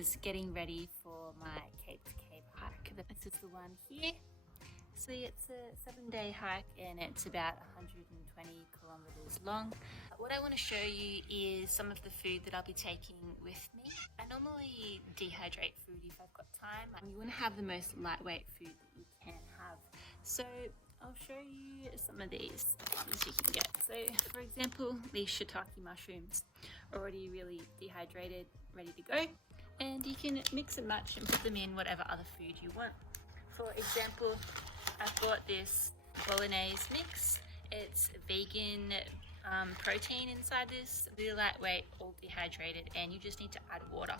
is getting ready for my Cape to Cape hike. This is the one here. So it's a 7-day hike and it's about 120 kilometers long. What I want to show you is some of the food that I'll be taking with me. I normally dehydrate food if I've got time. You want to have the most lightweight food that you can have. So I'll show you some of these things you can get. So for example, these shiitake mushrooms, already really dehydrated, ready to go. And you can mix and match and put them in whatever other food you want. For example, I've bought this bolognese mix. It's vegan protein inside this, really lightweight, all dehydrated, and you just need to add water.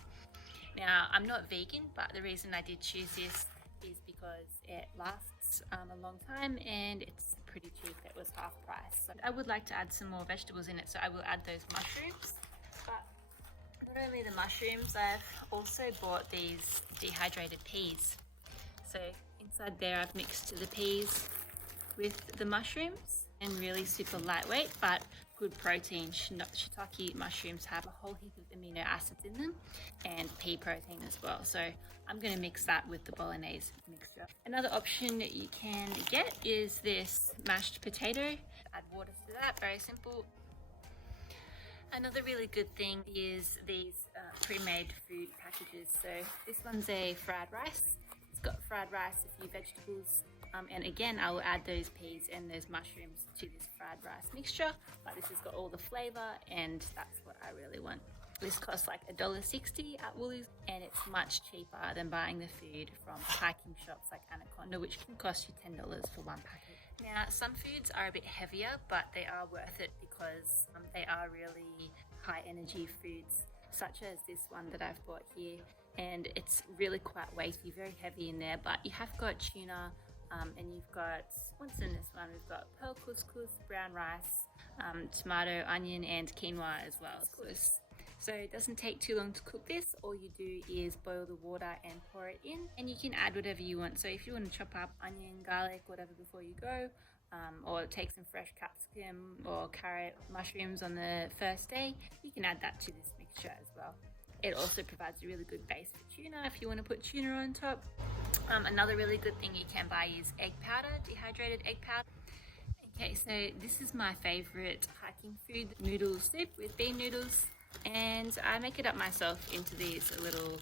Now, I'm not vegan, but the reason I did choose this is because it lasts a long time and it's pretty cheap. It was half price. So I would like to add some more vegetables in it, so I will add those mushrooms. But not only the mushrooms, I've also bought these dehydrated peas. So inside there I've mixed the peas with the mushrooms, and really super lightweight but good protein. Shiitake mushrooms have a whole heap of amino acids in them and pea protein as well. So I'm going to mix that with the bolognese mixture. Another option that you can get is this mashed potato. Add water to that, very simple. Another really good thing is these pre-made food packages. So this one's a fried rice. It's got fried rice, a few vegetables, and again I will add those peas and those mushrooms to this fried rice mixture, but this has got all the flavour and that's what I really want. This costs like $1.60 at Woolies, and it's much cheaper than buying the food from hiking shops like Anaconda, which can cost you $10 for one packet. Now, some foods are a bit heavier, but they are worth it because they are really high energy foods, such as this one that I've bought here. And it's really quite weighty, very heavy in there, but you have got tuna, and you've got, what's in this one? We've got pearl couscous, brown rice, tomato, onion, and quinoa as well. So it doesn't take too long to cook this. All you do is boil the water and pour it in, and you can add whatever you want. So if you want to chop up onion, garlic, whatever before you go, or take some fresh capsicum or carrot, mushrooms on the first day, you can add that to this mixture as well. It also provides a really good base for tuna if you want to put tuna on top. Another really good thing you can buy is egg powder, dehydrated egg powder. Okay, so this is my favorite hiking food, noodle soup with bean noodles. And I make it up myself into these little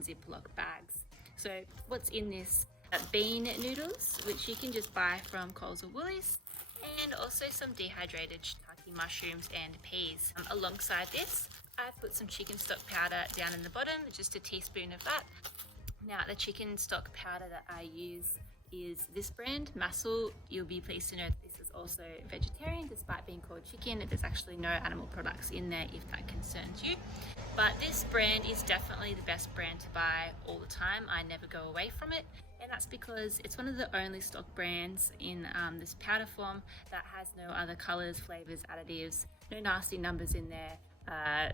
Ziploc bags. So what's in this? Bean noodles, which you can just buy from Coles or Woolies, and also some dehydrated shiitake mushrooms and peas. Alongside this, I've put some chicken stock powder down in the bottom, just a teaspoon of that. Now, the chicken stock powder that I use is this brand, Muscle. You'll be pleased to know that this is also vegetarian, despite being called chicken. There's actually no animal products in there if that concerns you. But this brand is definitely the best brand to buy all the time. I never go away from it. And that's because it's one of the only stock brands in this powder form that has no other colors, flavors, additives, no nasty numbers in there.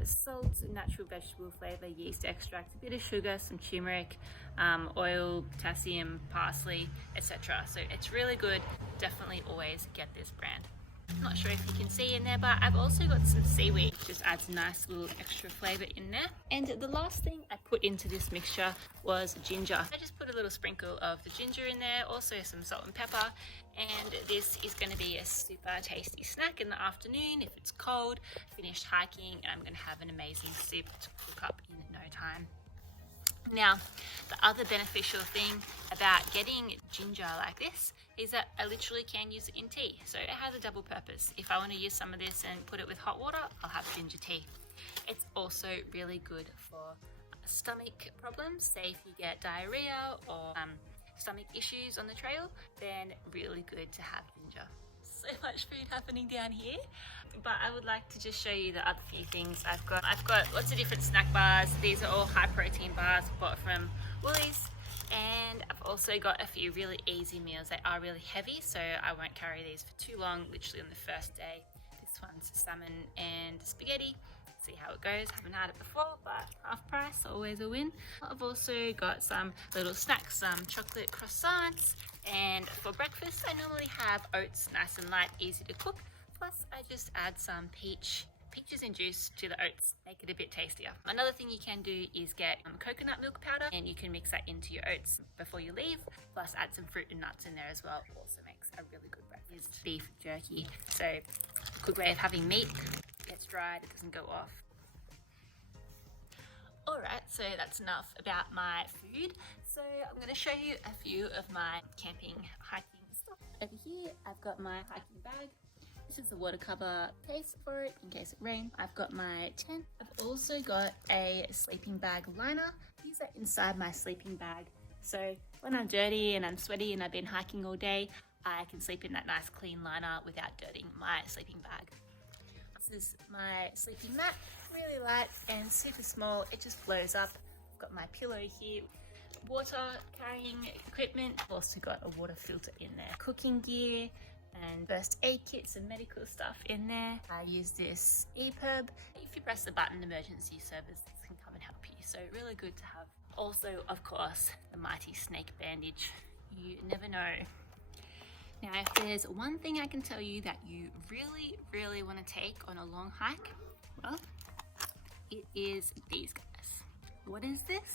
Salt, natural vegetable flavor, yeast extract, a bit of sugar, some turmeric, oil, potassium, parsley, etc. So it's really good. Definitely always get this brand. I'm not sure if you can see in there, but I've also got some seaweed, which just adds a nice little extra flavor in there. And the last thing I put into this mixture was ginger. I just put a little sprinkle of the ginger in there, also some salt and pepper. And this is going to be a super tasty snack in the afternoon if it's cold, finished hiking, and I'm going to have an amazing soup to cook up in no time. Now, the other beneficial thing about getting ginger like this is that I literally can use it in tea. So it has a double purpose. If I want to use some of this and put it with hot water, I'll have ginger tea. It's also really good for stomach problems. Say if you get diarrhea or stomach issues on the trail, then really good to have ginger. So much food happening down here, but I would like to just show you the other few things I've got. I've got lots of different snack bars. These are all high protein bars bought from Woolies, and I've also got a few really easy meals. They are really heavy, so I won't carry these for too long, literally on the first day. This one's salmon and spaghetti. See how it goes. Haven't had it before, but half price, always a win. I've also got some little snacks, some chocolate croissants, and for breakfast I normally have oats, nice and light, easy to cook. Plus I just add some peach peaches and juice to the oats, make it a bit tastier. Another thing you can do is get coconut milk powder, and you can mix that into your oats before you leave, plus add some fruit and nuts in there as well. It also makes a really good breakfast. Beef jerky, so good way of having meat. Gets dried, it doesn't go off. Alright, so that's enough about my food. So I'm going to show you a few of my camping, hiking stuff. Over here, I've got my hiking bag. This is the water cover case for it in case it rains. I've got my tent. I've also got a sleeping bag liner. These are inside my sleeping bag. So when I'm dirty and I'm sweaty and I've been hiking all day, I can sleep in that nice clean liner without dirtying my sleeping bag. This is my sleeping mat, really light and super small. It just blows up. I've got my pillow here. Water carrying equipment. I've also got a water filter in there. Cooking gear and first aid kits and medical stuff in there. I use this EPIRB. If you press the button, emergency services can come and help you. So really good to have. Also, of course, the mighty snake bandage. You never know. Now, if there's one thing I can tell you that you really, really want to take on a long hike, well, it is these guys. What is this?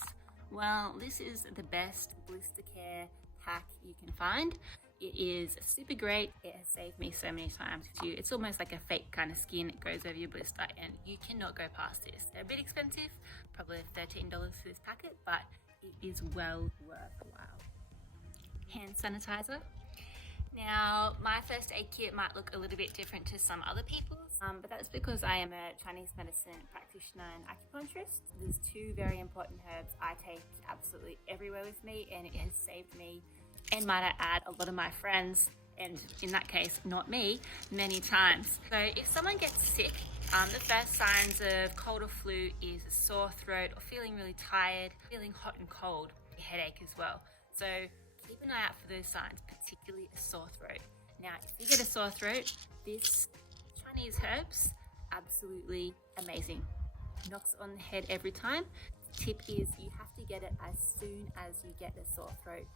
Well, this is the best blister care pack you can find. It is super great. It has saved me so many times. It's almost like a fake kind of skin. It goes over your blister and you cannot go past this. They're a bit expensive, probably $13 for this packet, but it is well worthwhile. Hand sanitizer. Now, my first aid kit might look a little bit different to some other people's, but that's because I am a Chinese medicine practitioner and acupuncturist. There's two very important herbs I take absolutely everywhere with me, and it has saved me, and might I add, a lot of my friends, and in that case, not me, many times. So if someone gets sick, the first signs of cold or flu is a sore throat or feeling really tired, feeling hot and cold, a headache as well. So keep an eye out for those signs, particularly a sore throat. Now, if you get a sore throat, this Chinese herbs, absolutely amazing. Knocks on the head every time. The tip is you have to get it as soon as you get a sore throat.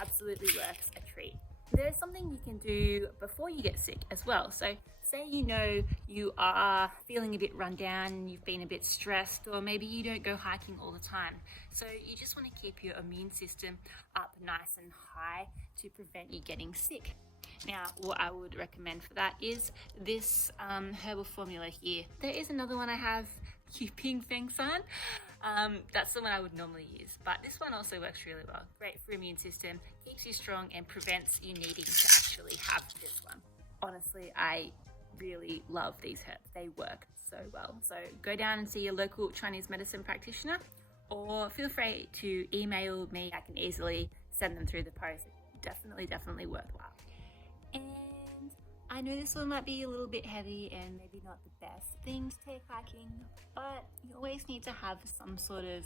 Absolutely works a treat. There's something you can do before you get sick as well. So say you know you are feeling a bit run down, you've been a bit stressed, or maybe you don't go hiking all the time. So you just want to keep your immune system up nice and high to prevent you getting sick. Now, what I would recommend for that is this herbal formula here. There is another one I have, Yuping Feng San. That's the one I would normally use, but this one also works really well. Great for immune system, keeps you strong and prevents you needing to actually have this one. Honestly, I really love these herbs. They work so well. So go down and see your local Chinese medicine practitioner, or feel free to email me. I can easily send them through the post. Definitely worthwhile. And I know this one might be a little bit heavy and maybe not the best thing to take hiking, but you always need to have some sort of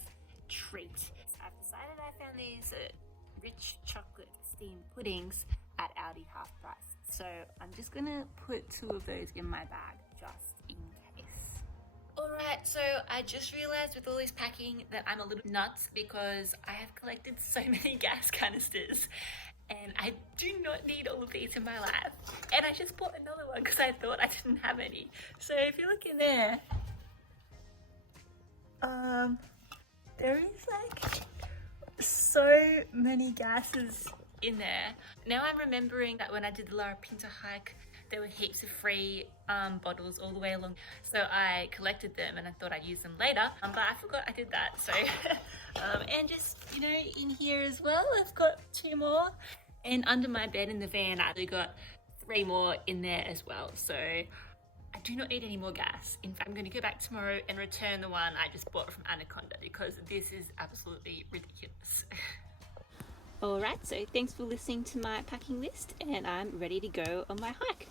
treat. So I've decided I found these rich chocolate steamed puddings at Aldi half price. So I'm just gonna put 2 of those in my bag just in case. Alright, so I just realized with all this packing that I'm a little nuts because I have collected so many gas canisters. And I do not need all of these in my lab. And I just bought another one because I thought I didn't have any. So if you look in there, there is like so many gases in there. Now I'm remembering that when I did the Lara Pinta hike, there were heaps of free bottles all the way along. So I collected them and I thought I'd use them later, but I forgot I did that. So, and just, you know, in here as well, I've got 2 more. And under my bed in the van, I actually got 3 more in there as well. So I do not need any more gas. In fact, I'm going to go back tomorrow and return the one I just bought from Anaconda because this is absolutely ridiculous. Alright, so thanks for listening to my packing list, and I'm ready to go on my hike.